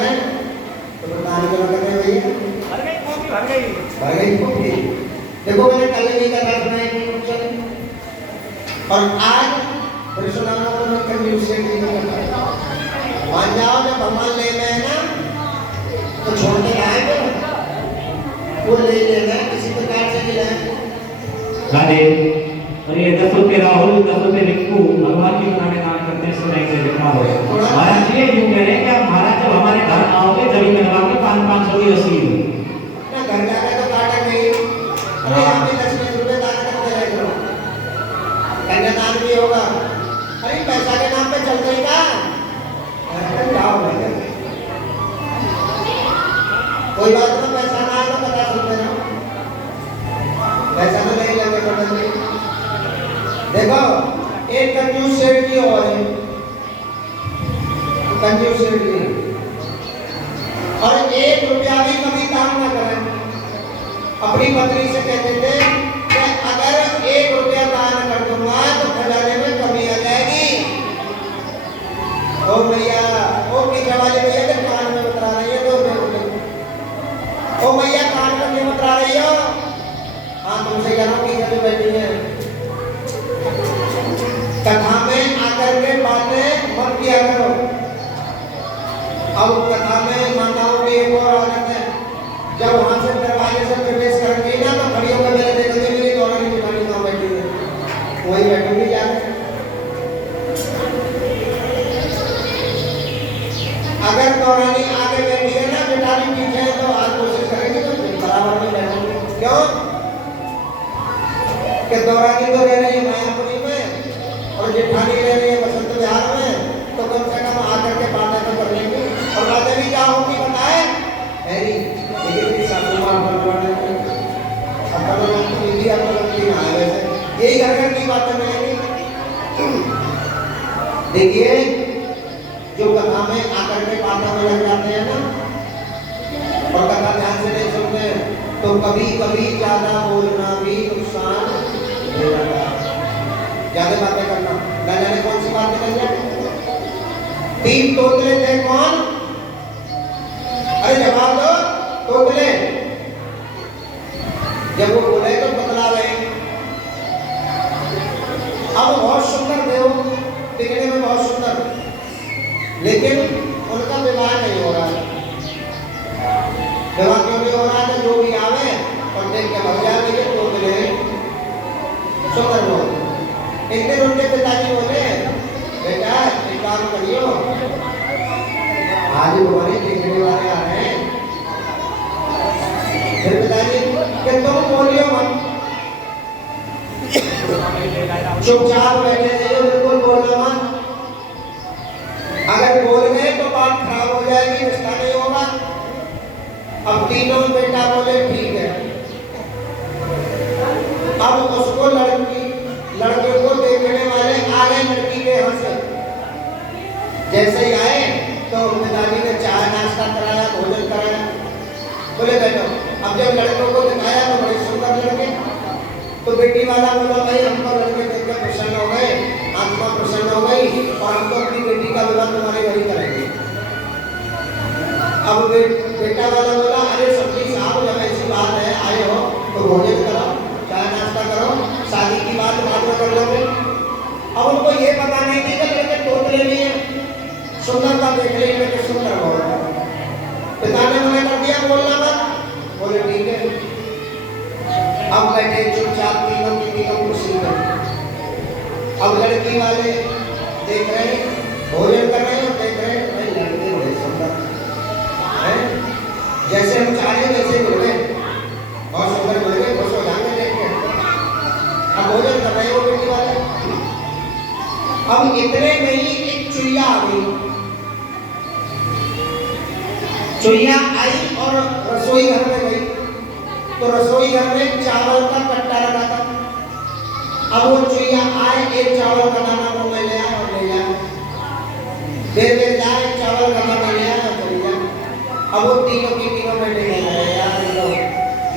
करें तो बताने के मतलब है भैया भर गई कॉपी भर गई कॉपी। देखो मैंने कल भी कहा था मैं और आज परिश्रमों को मैं कंफ्यूज से नहीं करता। मान जाओ जब भगवान ले गए ना तो छोड़ने आएंगे वो ले लेना किसी प्रकार से ले लें। राधे और ये 10 रुपए राहुल 10 रुपए रिंकू भगवान की कथा में दान करते हैं सुनाएंगे लिखा हो। महाराज जी यूं कह रहे हैं कि आप महाराज जब हमारे घर आओगे जब बनवा के 500 की रसीद ना घर जाकर तो काटा नहीं। अरे आप भी 10 रुपए दान करते रह करो कन्यादान भी होगा। अरे पैसा के नाम पे चल जाएगा कोई बात ना पैसा ना आए तो 50 रुपए ना पैसा तो नहीं लगे पड़े। देखो एक कंजूस सेठ की और है कंजूस सेठ की और 1 रुपया भी कभी काम ना करें। अपनी पत्नी से कहते थे कि अगर 1 रुपया दान कर दूंगा तो खजाने में कमी आ जाएगी। ओ भैया ओ पीछे वाले भैया के कान में बता रही है तो ओ भैया कान में क्यों बता रही हो? हाँ तुमसे कह रहा हूँ पीछे जो बैठी है कथा में आकर के बातें मत किया करो। अब कथा में माताओं की एक और आदत है जब वहां से दरवाजे से प्रवेश करेंगी ना तो खड़ी होकर मेरे देखते मेरी दोनों की जुटानी कहाँ बैठी है वही बैठूंगी जाकर। अगर दौरानी आगे बैठी है ना जेठानी पीछे है तो आज कोशिश करेंगे तो बराबर में बैठेंगे। क्यों कि दौरानी तो रह रही है मायापुरी में और जेठानी रह रही है बसंत विहार में तो कम से कम आकर के बातें तो कर लेंगे। और बातें भी क्या होगी बताए हैरी लेकिन सासू मां बनवाने अपन लोग दीदी अपन लोग की ना वैसे यही घर घर की बातें मिलेंगी। देखिए जो कथा में आकर के बातों में लग जाते हैं ना और कथा ध्यान से नहीं सुनते तो कभी कभी ज्यादा बोलना भी नुकसान हो जाता है। ज्यादा बातें करना न जाने कौन सी बातें कर जाए। 3 तोतले थे कौन? अरे जवाब दो तोतले। जब वो बोले तो बतला रहे अब बहुत सुंदर थे वो दिखने में बहुत सुंदर लेकिन उनका विवाह नहीं हो रहा है। विवाह क्यों नहीं हो रहा है? जो भी आवे और देख के भग जाएंगे तो मिले सुंदर बोल। एक दिन उनके पिताजी बोले बेटा एक काम करियो आज हमारे देखने वाले आ रहे हैं। फिर पिताजी कि तुम बोलियो मत चुपचाप बैठे रहिए बिल्कुल बोलना मत। अगर बोल गए तो बात खराब हो जाएगी रिश्ता नहीं होगा। अब तीनों बेटा बोले ठीक है। अब उसको लड़के को देखने वाले आ गए लड़की के यहाँ से। जैसे ही आए तो पिताजी ने चाय नाश्ता कराया भोजन कराया बोले बैठो। अब जब लड़कों को दिखाया तो बड़े सुंदर लड़के तो बेटी वाला बोला भाई हमको लड़के देख कर प्रसन्न हो गए आत्मा प्रसन्न हो गई और हमको अपनी बेटी का विवाह तुम्हारे घर ही करेंगे। अब बेटा वाला बोला अरे सब्जी साहब जब ऐसी बात है आए हो तो भोजन करो चाय नाश्ता करो शादी की बात बाद में कर लोगे। अब उनको ये पता नहीं थी कि लड़के तोतले भी हैं सुंदरता देख ले लड़के सुंदर बहुत। पिता ने मना कर दिया बोलना मत बोले ठीक है। अब बैठे चुपचाप तीनों की तीनों कुर्सी पर। अब लड़की वाले देख रहे हैं भोजन कर रहे हैं और देख रहे हैं भाई लड़के बड़े सुंदर हैं जैसे हम चाहे वैसे मिल गए बहुत सुंदर मिल गए खुश हो जाएंगे देख के। अब भोजन कर रहे हो बेटी वाले। अब इतने में ही एक चुईया आ गई। चुईया आई और रसोई घर में गई तो रसोई घर में चावल का कट्टा रखा था। अब वो चुईया आए एक चावल का दाना मुंह में ले आए और ले जाए देर देर जाए चावल का दाना ले आए और चली जाए। अब वो तीनों की तीनों में ले गए यार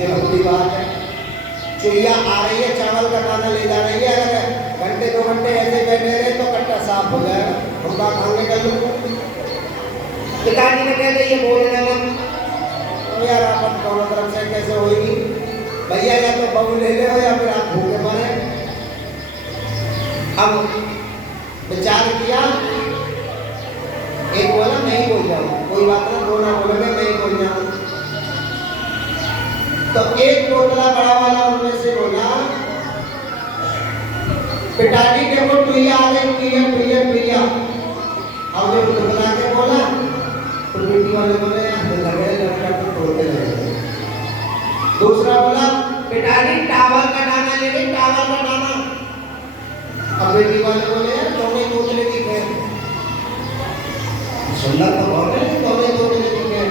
ये भक्ति बात है। चुईया आ रही है चावल का दाना ले जा रही है। अगर घंटे 2 घंटे ऐसे बैठे रहे तो कट्टा साफ हो जाएगा उनका खाने का लोग। पिताजी ने कह दिया ये बोलने मत। यार अपन दोनों तरफ से कैसे होगी भैया, या तो बहू ले ले या फिर आप भूखे मरे। अब विचार किया, एक बोला नहीं बोल जाओ, कोई बात नहीं, दो ना बोलोगे नहीं बोल जाओ। तो एक बोतला बड़ा वाला उनमें से बोला, पिताजी के वो टुइया आ गई, टुइया। अब जो बोतला के बोला तो बेटी वाले बोले लगे लड़का तो तोड़ते रहे। दूसरा बोला पिताजी टावल का दाना ले गई, टावल का दाना। अब बेटी वाले बोले तोड़ने तोड़ने की है, सुंदर तो बहुत है, तोड़ने की है।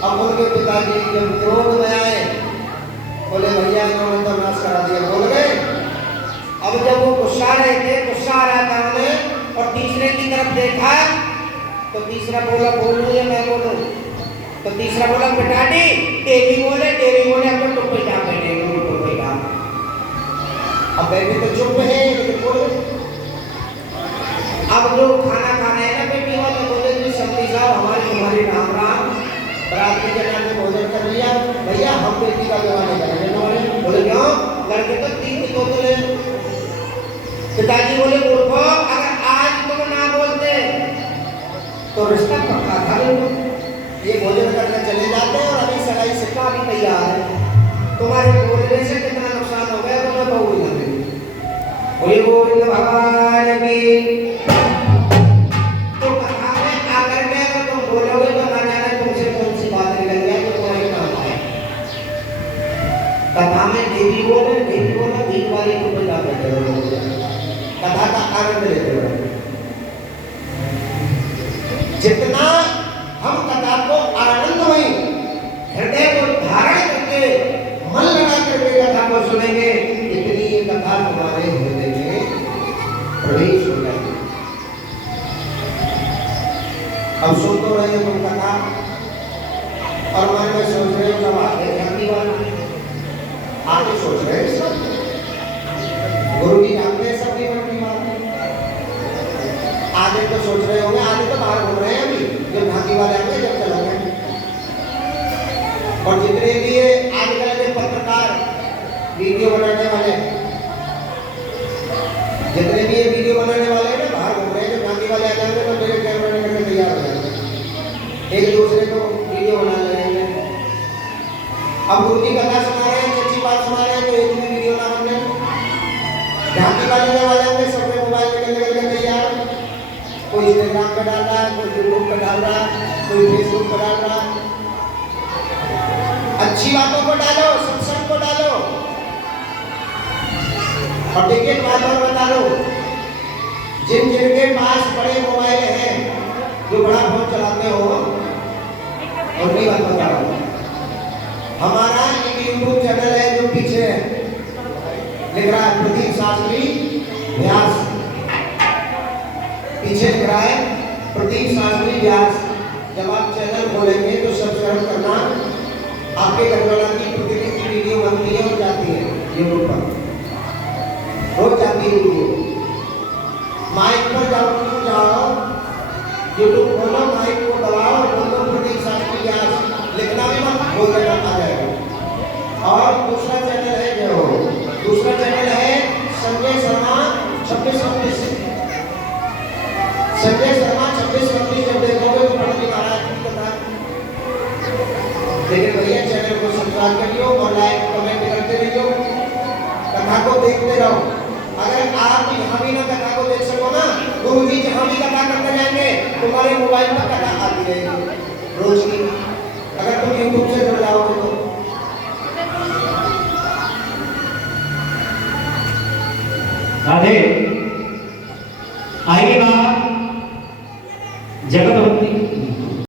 अब उनके पिताजी जब क्रोध में आए बोले भैया इन्होंने तो नाश करा दिया, बोल गए। अब जब वो गुस्सा रहे थे, गुस्सा आ रहा था उन्हें और तीसरे की तरफ देखा तो तीसरा बोला बोलूं या मैं बोलूं? तो तीसरा बोला पिताजी तेरी बोले अब तो टुप्पे जा बैठे टुप्पे जा। अब बैठे तो चुप है लेकिन बोले। अब जो खाना खाना है ना बेटी वाले बोले जी सब्जी साहब हमारी राम राम, रात के जगह में भोजन कर लिया भैया, हम बेटी का विवाह नहीं करेंगे। बोले क्यों? लड़के तो 3 तोतले। पिताजी बोले मूर्खो, अगर आज तुम ना बोलते तो रिश्ता पक्का था। ये भोजन करके चले जाते और अभी सगाई सिक्का भी तैयार है, तुम्हारे बोलने से कितना नुकसान हो गया तो मैं बहू ही लगे। बोले गोविंद भगवान की। तो कथा में आकर के अगर तुम बोलोगे तो ना जाने तुमसे कौन सी बात निकल जाए तो तुम्हारे काम है। कथा में देवी बोले भीख वाली को बता बैठे हो, कथा का आनंद लेते हो। जितना हम कथा को आनंदमय हृदय को धारण करके मन लगा करके कथा को सुनेंगे, इतनी ये कथा तुम्हारे हृदय में प्रवेश हो जाएगी। अब सुन तो रहे हो कथा और मन में सोच रहे हो कब आगे ध्यान वाला आगे सोच रहे हैं सब गुरु जी जानते हैं सबकी मन की बात। आगे तो सोच रहे होंगे, आगे तो बाहर घूम रहे हैं अभी, जब ढाकी वाले आएंगे जब चलेंगे। और जितने भी ये आजकल के पत्रकार वीडियो बनाने वाले, जितने भी ये वीडियो बनाने वाले हैं ना बाहर घूम रहे हैं, जब ढाकी वाले आ जाएंगे तो मेरे कैमरा लेकर के तैयार हो जाएंगे, एक दूसरे को वीडियो बना लेंगे। अब गुरु जी कथा सुना रहे हैं, सच्ची बात सुना रहे हैं, तो एक भी वीडियो ना बनने। ढाकी वाले वाले होंगे, सबके मोबाइल में निकल के तैयार, कोई इंस्टाग्राम पे डाल रहा है, कोई यूट्यूब पे डाल रहा है, कोई फेसबुक पे डाल रहा है। अच्छी बातों को डालो, सत्संग को डालो। और देखिए एक बात और बता दो, जिनके पास बड़े मोबाइल हैं, जो बड़ा फोन चलाते हो, और भी बात बता रहा हूँ, हमारा एक यूट्यूब चैनल है जो पीछे है, लिख रहा है प्रदीप शास्त्री व्यास, पीछे लिख रहा है प्रदीप शास्त्री व्यास। जब आप चैनल खोलेंगे तो सब्सक्राइब करना, आपके घरवाला की प्रतिदिन की वीडियो बनती है और जाती है यूट्यूब पर, रोज जाती है वीडियो। माइक पर जाओ, यूट्यूब खोलो, माइक को दबाओ, बोलो प्रदीप शास्त्री व्यास, लिखना भी मत, बोल देना आ जाएगा। और दूसरा चैनल है संजय शर्मा 26-29, संजय शर्मा 26-29 जब देखोगे तो पढ़ के महाराज की कथा। लेकिन भैया चैनल को सब्सक्राइब करियो और लाइक कमेंट करते रहियो, कथा को देखते रहो। अगर आप यहाँ भी ना कथा को देख सको ना, गुरु जी जहाँ भी कथा करते जाएंगे तुम्हारे मोबाइल पर कथा आती रहेगी रोज की, अगर तुम यूट्यूब से जुड़ जाओगे तो। राधे